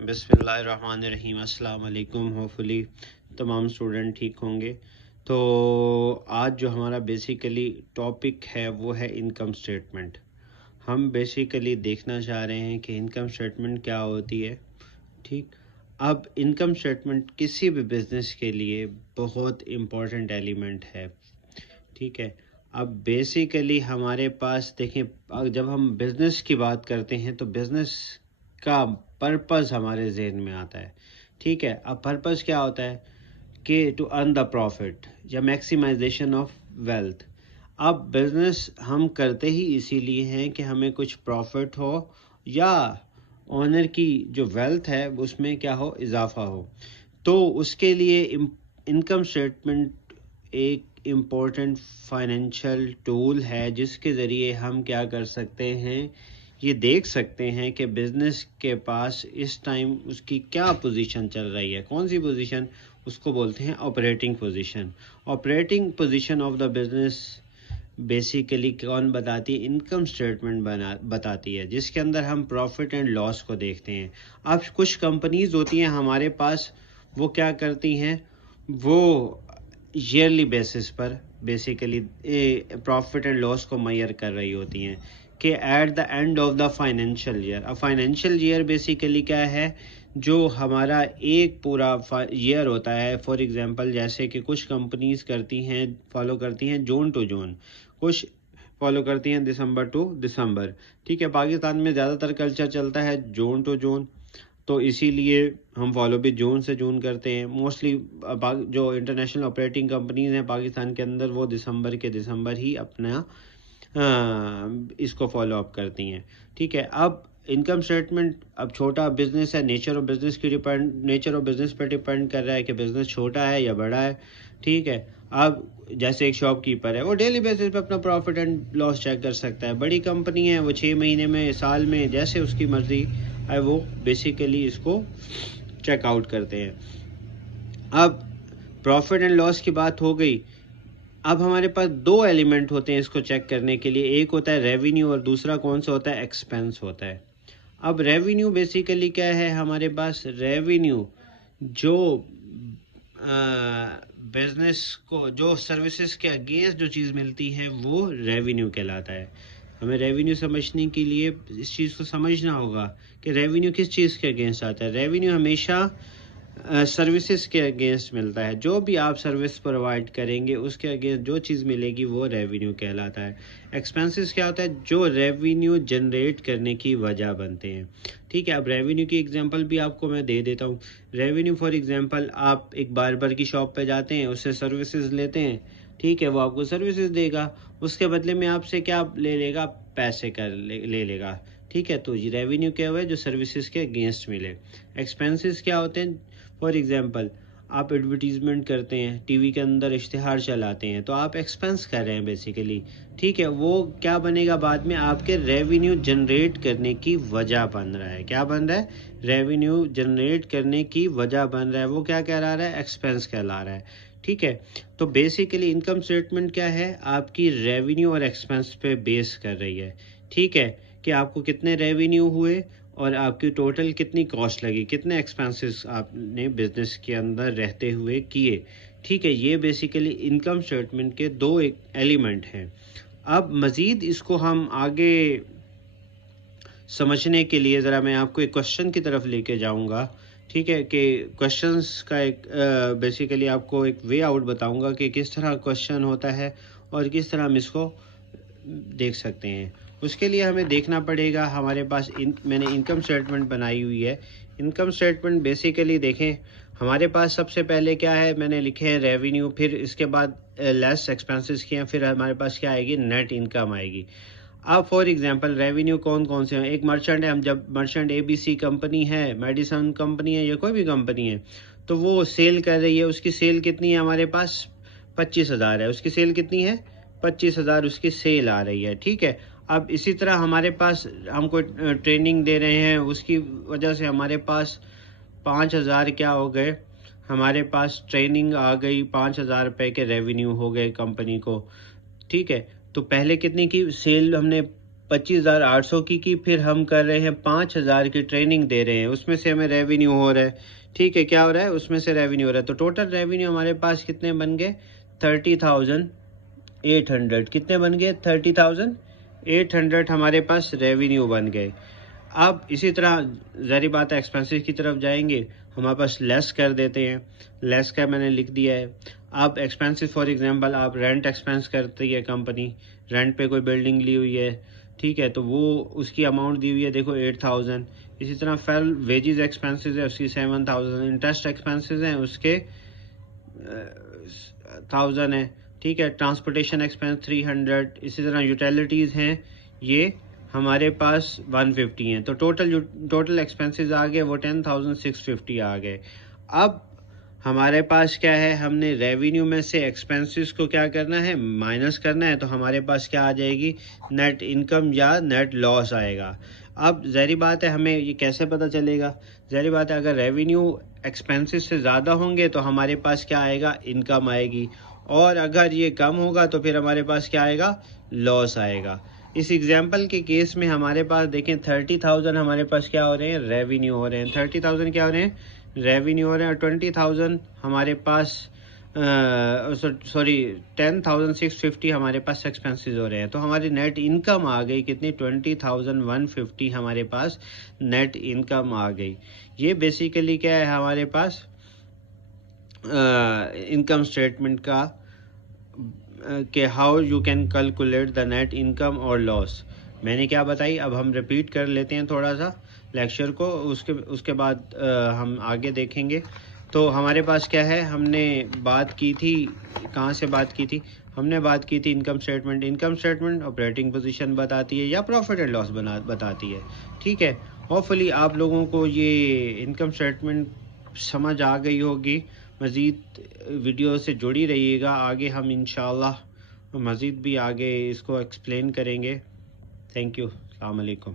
بسم اللہ الرحمن الرحیم۔ السلام علیکم۔ ہوپفلی تمام اسٹوڈنٹ ٹھیک ہوں گے۔ تو آج جو ہمارا بیسیکلی ٹاپک ہے وہ ہے انکم سٹیٹمنٹ۔ ہم بیسیکلی دیکھنا چاہ رہے ہیں کہ انکم سٹیٹمنٹ کیا ہوتی ہے۔ ٹھیک، اب انکم سٹیٹمنٹ کسی بھی بزنس کے لیے بہت امپورٹنٹ ایلیمنٹ ہے۔ ٹھیک ہے، اب بیسیکلی ہمارے پاس دیکھیں، جب ہم بزنس کی بات کرتے ہیں تو بزنس کا پرپز ہمارے ذہن میں آتا ہے۔ ٹھیک ہے، اب پرپز کیا ہوتا ہے کہ ٹو ارن دا پروفٹ یا میکسیمائزیشن آف ویلتھ۔ اب بزنس ہم کرتے ہی اسی لیے ہیں کہ ہمیں کچھ پروفٹ ہو یا اونر کی جو ویلتھ ہے اس میں کیا ہو، اضافہ ہو۔ تو اس کے لیے انکم سٹیٹمنٹ ایک امپورٹنٹ فائنینشیل ٹول ہے جس کے ذریعے ہم کیا کر سکتے ہیں، یہ دیکھ سکتے ہیں کہ بزنس کے پاس اس ٹائم اس کی کیا پوزیشن چل رہی ہے۔ کون سی پوزیشن؟ اس کو بولتے ہیں operating position. Operating position of the business basically کون بتاتی ہے؟ انکم سٹیٹمنٹ بتاتی ہے، جس کے اندر ہم پروفٹ اینڈ لاس کو دیکھتے ہیں۔ اب کچھ کمپنیز ہوتی ہیں ہمارے پاس، وہ کیا کرتی ہیں، وہ ایئرلی بیسس پر بیسیکلی پروفٹ اینڈ لاس کو میئر کر رہی ہوتی ہیں کہ at the end of the financial year. اب فائنینشیل ایئر بیسیکلی کیا ہے، جو ہمارا ایک پورا ایئر ہوتا ہے۔ فار ایگزامپل جیسے کہ کچھ کمپنیز کرتی ہیں، فالو کرتی ہیں جون ٹو جون، کچھ فالو کرتی ہیں دسمبر ٹو دسمبر۔ ٹھیک ہے، پاکستان میں زیادہ تر کلچر چلتا ہے جون ٹو جون، تو اسی لیے ہم فالو بھی جون سے جون کرتے ہیں۔ موسٹلی جو انٹرنیشنل آپریٹنگ کمپنیز ہیں پاکستان کے اندر، وہ دسمبر کے دسمبر ہی اپنا اس کو فالو اپ کرتی ہیں۔ ٹھیک ہے، اب انکم سٹیٹمنٹ، اب چھوٹا بزنس ہے، نیچر آف بزنس پہ ڈیپینڈ کر رہا ہے کہ بزنس چھوٹا ہے یا بڑا ہے۔ ٹھیک ہے، اب جیسے ایک شاپ کیپر ہے، وہ ڈیلی بیسس پہ اپنا پروفٹ اینڈ لاس چیک کر سکتا ہے۔ بڑی کمپنی ہے، وہ 6 مہینے میں، سال میں، جیسے اس کی مرضی ہے وہ بیسیکلی اس کو چیک آؤٹ کرتے ہیں۔ اب پروفٹ اینڈ لاس کی بات ہو گئی۔ اب ہمارے پاس دو ایلیمنٹ ہوتے ہیں اس کو چیک کرنے کے لیے، ایک ہوتا ہے ریونیو اور دوسرا کون سا ہوتا ہے، ایکسپینس ہوتا ہے۔ اب ریونیو بیسیکلی کیا ہے ہمارے پاس؟ ریونیو جو بزنس کو جو سروسز کے اگینسٹ جو چیز ملتی ہے وہ ریونیو کہلاتا ہے۔ ہمیں ریونیو سمجھنے کے لیے اس چیز کو سمجھنا ہوگا کہ ریونیو کس چیز کے اگینسٹ آتا ہے۔ ریونیو ہمیشہ سروسز کے اگینسٹ ملتا ہے، جو بھی آپ سروس پرووائڈ کریں گے اس کے اگینسٹ جو چیز ملے گی وہ ریونیو کہلاتا ہے۔ ایکسپینسز کیا ہوتا ہے؟ جو ریونیو جنریٹ کرنے کی وجہ بنتے ہیں۔ ٹھیک ہے، اب ریونیو کی ایگزامپل بھی آپ کو میں دے دیتا ہوں۔ ریونیو فار ایگزامپل، آپ ایک باربر کی شاپ پہ جاتے ہیں، اس سے سروسز لیتے ہیں۔ ٹھیک ہے، وہ آپ کو سروسز دے گا، اس کے بدلے میں آپ سے کیا لے لے گا؟ پیسے کا لے لے گا۔ ٹھیک ہے، تو یہ ریونیو کیا ہوا ہے؟ جو سروسز کے اگینسٹ ملے۔ ایکسپینسز کیا ہوتے ہیں؟ فار ایگزامپل آپ ایڈورٹیزمنٹ کرتے ہیں، ٹی وی کے اندر اشتہار چلاتے ہیں، تو آپ ایکسپینس کر رہے ہیں بیسیکلی۔ ٹھیک ہے، وہ کیا بنے گا بعد میں؟ آپ کے ریونیو جنریٹ کرنے کی وجہ بن رہا ہے۔ کیا بن رہا ہے؟ ریونیو جنریٹ کرنے کی وجہ بن رہا ہے، وہ کیا کہلا رہا ہے؟ ایکسپینس کہلا رہا ہے۔ ٹھیک ہے، تو بیسیکلی انکم سٹیٹمنٹ کیا ہے؟ آپ کی ریونیو اور ایکسپینس پہ بیس کر رہی ہے۔ ٹھیک ہے، کہ آپ کو کتنے ریونیو ہوئے اور آپ کی ٹوٹل کتنی کاسٹ لگی، کتنے ایکسپینسز آپ نے بزنس کے اندر رہتے ہوئے کیے۔ ٹھیک ہے، یہ بیسیکلی انکم سٹیٹمنٹ کے دو ایلیمنٹ ہیں۔ اب مزید اس کو ہم آگے سمجھنے کے لیے ذرا میں آپ کو ایک کوشچن کی طرف لے کے جاؤں گا۔ ٹھیک ہے، کہ کوشچنس کا ایک بیسیکلی آپ کو ایک وے آؤٹ بتاؤں گا کہ کس طرح کوشچن ہوتا ہے اور کس طرح ہم اس کو دیکھ سکتے ہیں۔ اس کے لیے ہمیں دیکھنا پڑے گا، ہمارے پاس میں نے انکم سٹیٹمنٹ بنائی ہوئی ہے۔ انکم سٹیٹمنٹ بیسیکلی دیکھیں، ہمارے پاس سب سے پہلے کیا ہے، میں نے لکھے ہیں ریونیو، پھر اس کے بعد لیس ایکسپینسز کیا، پھر ہمارے پاس کیا آئے گی؟ نیٹ انکم آئے گی۔ اب فار ایگزامپل ریونیو کون سے ہیں؟ ایک مرچنٹ ہے، ہم جب مرچنٹ اے بی سی کمپنی ہے، میڈیسن کمپنی ہے یا کوئی بھی کمپنی ہے، تو وہ سیل کر رہی ہے، اس کی سیل کتنی ہے؟ ہمارے پاس 25,000 ہے، اس کی سیل کتنی ہے؟ 25,000 اس کی سیل آ رہی ہے۔ ٹھیک ہے، اب اسی طرح ہمارے پاس ہم کو ٹریننگ دے رہے ہیں، اس کی وجہ سے ہمارے پاس 5,000 کیا ہو گئے؟ ہمارے پاس ٹریننگ آ گئی، 5,000 روپے کے ریونیو ہو گئے کمپنی کو۔ ٹھیک ہے، تو پہلے کتنی کی سیل ہم نے 25,800 کی پھر ہم کر رہے ہیں 5,000 کی ٹریننگ دے رہے ہیں، اس میں سے ہمیں ریونیو ہو رہا ہے، ٹھیک ہے، کیا ہو رہا ہے، اس میں سے ریونیو ہو رہا ہے، تو ٹوٹل ریونیو ہمارے پاس کتنے بن گئے، 30,800، کتنے بن گئے، 30,800 ہمارے پاس ریونیو بن گئے۔ اب اسی طرح ظاہری بات ہے ایکسپینسز کی طرف جائیں گے، ہمارے پاس لیس کر دیتے ہیں، لیس کا میں نے لکھ دیا ہے۔ اب ایکسپینسز فار ایگزامپل آپ رینٹ ایکسپینس کرتی ہے کمپنی، رینٹ پہ کوئی بلڈنگ لی ہوئی ہے، ٹھیک ہے، تو وہ اس کی اماؤنٹ دی ہوئی ہے، دیکھو 8,000۔ اسی طرح فیل ویجز ایکسپینسز ہے اس کی 7,000، انٹرسٹ ایکسپینسز ہیں اس کے 1,000 ہے، ٹھیک ہے، ٹرانسپورٹیشن ایکسپینس 300، اسی طرح یوٹیلیٹیز ہیں یہ ہمارے پاس 150 ہیں، تو ٹوٹل ایکسپینسز آ گئے وہ 10,650 آ گئے۔ اب ہمارے پاس کیا ہے، ہم نے ریونیو میں سے ایکسپینسز کو کیا کرنا ہے، مائنس کرنا ہے، تو ہمارے پاس کیا آ جائے گی، نیٹ انکم یا نیٹ لاس آئے گا۔ اب ظاہری بات ہے ہمیں یہ کیسے پتہ چلے گا، ظاہری بات ہے اگر ریونیو ایکسپینسز سے زیادہ ہوں گے تو ہمارے پاس کیا آئے گا، انکم آئے گی، اور اگر یہ کم ہوگا تو پھر ہمارے پاس کیا آئے گا، لاس آئے گا۔ اس ایگزامپل کے کیس میں ہمارے پاس دیکھیں 30,000 ہمارے پاس کیا ہو رہے ہیں، ریونیو ہو رہے ہیں، 30,000 کیا ہو رہے ہیں، ریونیو ہو رہے ہیں، اور 20,000 ہمارے پاس 10,650 ہمارے پاس ایکسپینسز ہو رہے ہیں، تو ہماری نیٹ انکم آ گئی کتنی، 20,150 ہمارے پاس نیٹ انکم آ گئی۔ یہ بیسیکلی کیا ہے ہمارے پاس انکم اسٹیٹمنٹ کا کہ how you can calculate the net income اور لاس، میں نے کیا بتائی۔ اب ہم ریپیٹ کر لیتے ہیں تھوڑا سا لیکچر کو، اس کے بعد ہم آگے دیکھیں گے۔ تو ہمارے پاس کیا ہے، ہم نے بات کی تھی، کہاں سے بات کی تھی، ہم نے بات کی تھی انکم اسٹیٹمنٹ آپریٹنگ پوزیشن بتاتی ہے یا پروفٹ اینڈ لاس بتاتی ہے، ٹھیک ہے۔ ہوپفلی آپ لوگوں کو یہ انکم اسٹیٹمنٹ سمجھ آ گئی ہوگی، مزید ویڈیو سے جڑی رہیے گا، آگے ہم انشاءاللہ مزید بھی آگے اس کو ایکسپلین کریں گے۔ تھینک یو، السلام علیکم۔